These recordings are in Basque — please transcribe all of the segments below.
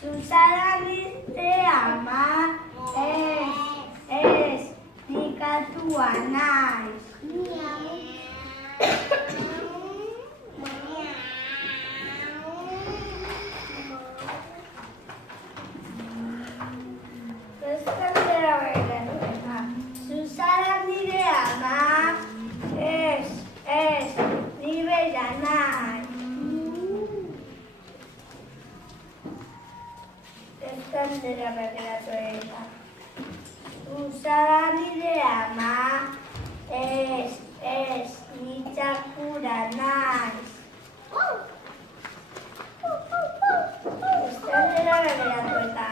Susana te ama, es, nikatua naiz. Susana nire ama, es, ni bella naiz. Galdera begiratu eta. Susana nire ama, ni txakura naiz. Galdera begiratu eta.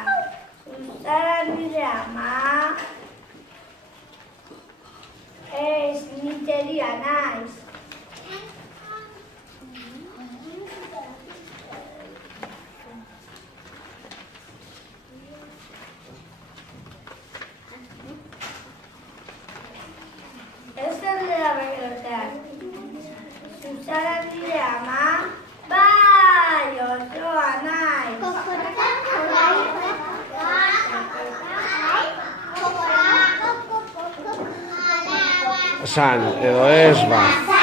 Susana nire ama, ni teria naiz. Susana nire ama, bai, osoa naiz. Esan, edo ez, ba.